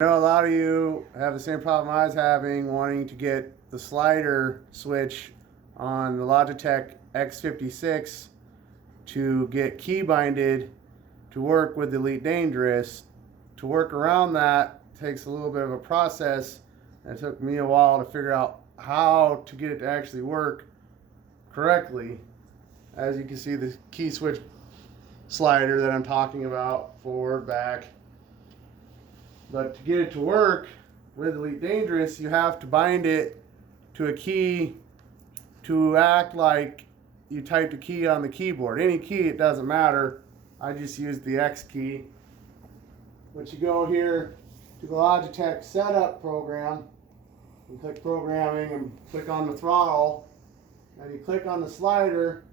I know a lot of you have the same problem I was having, wanting to get the slider switch on the Logitech X56 to get key binded to work with Elite Dangerous. To work around that takes a little bit of a process, and it took me a while to figure out how to get it to actually work correctly. As you can see, the key switch slider that I'm talking about, forward, back. But to get it to work with Elite Dangerous, you have to bind it to a key to act like you typed a key on the keyboard. Any key, it doesn't matter. I just used the X key. But you go here to the Logitech setup program and click programming and click on the throttle. And you click on the slider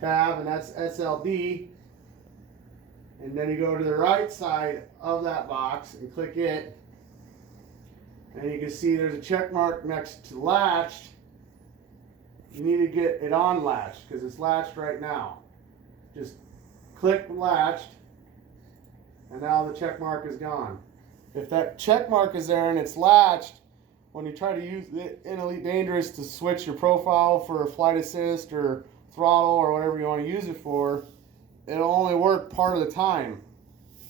tab, and that's SLD. And then you go to the right side of that box and click it. And you can see there's a check mark next to latched. You need to get it on latched because it's latched right now. Just click latched, and now the check mark is gone. If that check mark is there and it's latched, when you try to use it in Elite Dangerous to switch your profile for flight assist or throttle or whatever you want to use it for, it'll only work part of the time.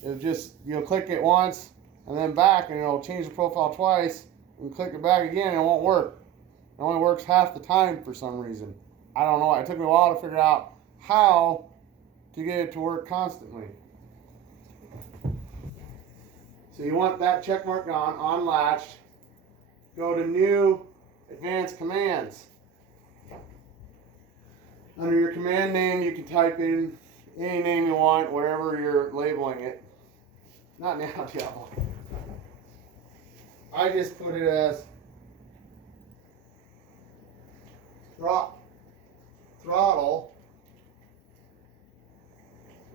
It'll just, you'll click it once and then back, and it'll change the profile twice, and click it back again, and it won't work. It only works half the time for some reason. I don't know. It took me a while to figure out how to get it to work constantly. So you want that check mark on latched. Go to New Advanced Commands. Under your command name, you can type in any name you want, wherever you're labeling it. Not now, Diablo. I just put it as throttle,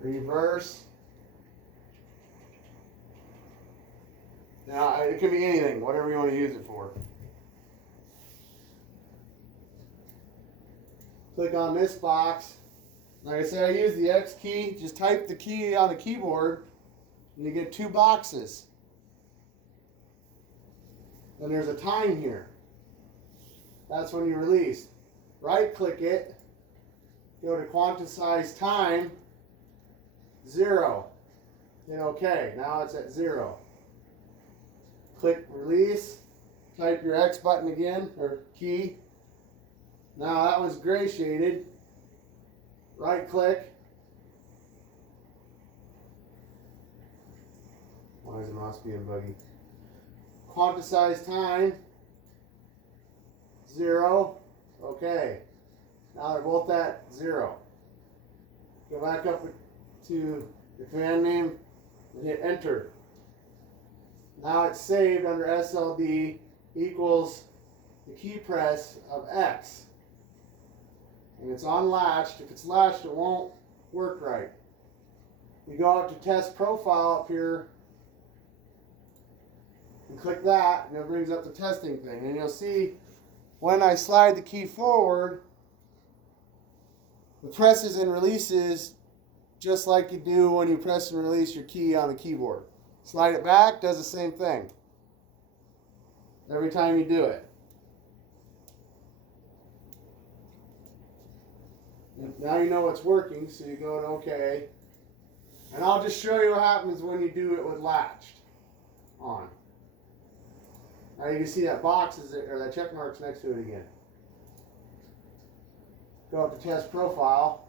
reverse. Now, it can be anything, whatever you want to use it for. Click on this box. Like I said, I use the X key. Just type the key on the keyboard, and you get two boxes. And there's a time here. That's when you release. Right-click it. Go to quantize time. 0. Hit OK. Now it's at 0. Click release. Type your X button again, or key. Now that one's gray shaded. Right click. Why is the mouse being buggy? Quantize time. 0. Okay. Now they're both at 0. Go back up to the command name and hit enter. Now it's saved under SLD equals the key press of X. And it's unlatched. If it's latched, it won't work right. You go up to test profile up here and click that, and it brings up the testing thing. And you'll see when I slide the key forward, it presses and releases just like you do when you press and release your key on the keyboard. Slide it back, does the same thing every time you do it. Now you know it's working, so you go to OK. And I'll just show you what happens when you do it with latched on. Now you can see that box is there, or that check mark's next to it again. Go up to test profile.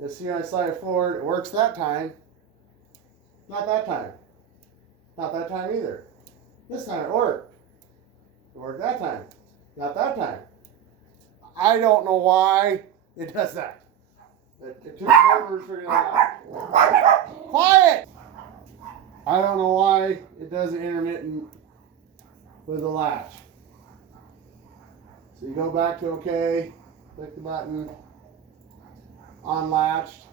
You'll see when I slide it forward, it works that time. Not that time. Not that time either. This time it worked. It worked that time. Not that time. I don't know why it does that. It took forever to figure that out. Quiet! I don't know why it does it intermittent with the latch. So you go back to OK, click the button, unlatched,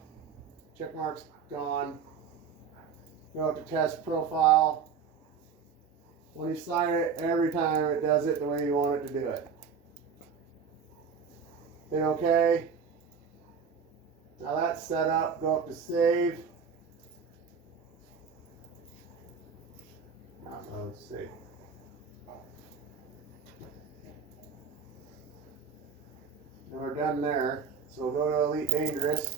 check mark's gone. Go up to test profile. When you slide it, every time it does it the way you want it to do it. Hit OK. Now that's set up. Go up to save. Let's see. And we're done there. So we'll go to Elite Dangerous.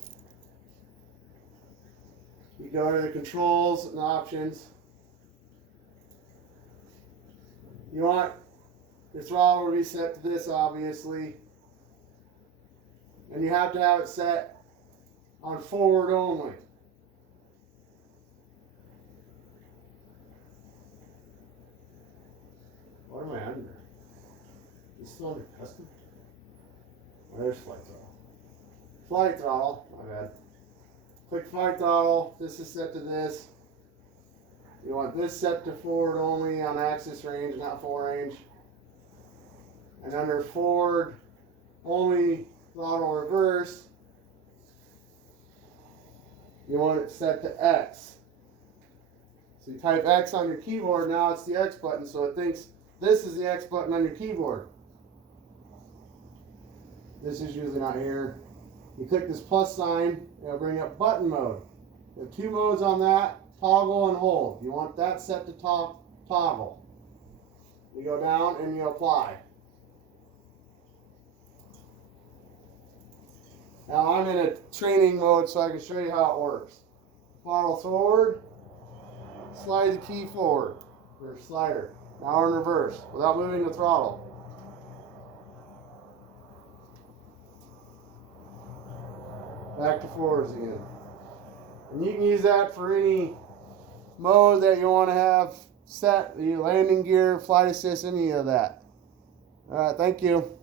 You go to the controls and options. You want your throttle to be set to this, obviously. And you have to have it set on forward only. What am I under? Is this under custom? Oh, there's flight throttle. Flight throttle, my bad. Click flight throttle. This is set to this. You want this set to forward only on axis range, not full range. And under forward only throttle reverse, you want it set to X. So you type X on your keyboard, now it's the X button, so it thinks this is the X button on your keyboard. This is usually not here. You click this plus sign, it'll bring up button mode. You have two modes on that, toggle and hold. You want that set to toggle. You go down and you apply. Now I'm in a training mode so I can show you how it works. Throttle forward, slide the key forward, or slider. Now in reverse, without moving the throttle. Back to forwards again. And you can use that for any mode that you want to have set, the landing gear, flight assist, any of that. All right, thank you.